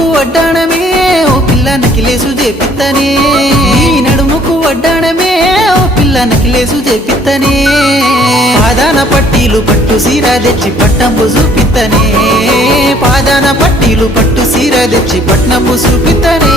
నడుముకు వడ్డాణమే ఓ పిల్ల నకిలేసు చేపిత్తనే నీ నడుముకు వడ్డాణమే ఓ పిల్ల నకిలేసు చేపిత్తనే పాదాన పట్టీలు పట్టు సీర తెచ్చి పట్నంబు చూపిత్తనే పాదాన పట్టీలు పట్టు సీర తెచ్చి పట్నంబు చూపిత్తనే